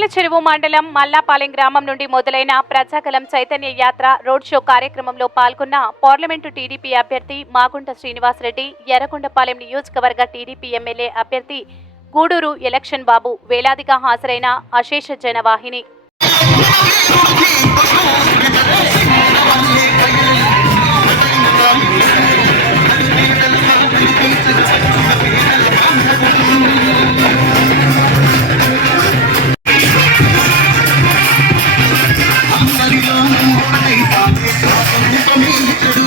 పుల్లల చెరువు మండలం మల్లాపాలెం గ్రామం నుండి మొదలైన ప్రజాకలం చైతన్య యాత్ర రోడ్ షో కార్యక్రమంలో పాల్గొన్న పార్లమెంటు టీడీపీ అభ్యర్థి మాగుంట శ్రీనివాసరెడ్డి ఎర్రగొండపాలెం నియోజకవర్గ టీడీపీ ఎమ్మెల్యే అభ్యర్థి గూడూరు ఎలక్షన్ బాబు వేలాదిగా హాజరైన అశేష జనవాహిని. Thank you.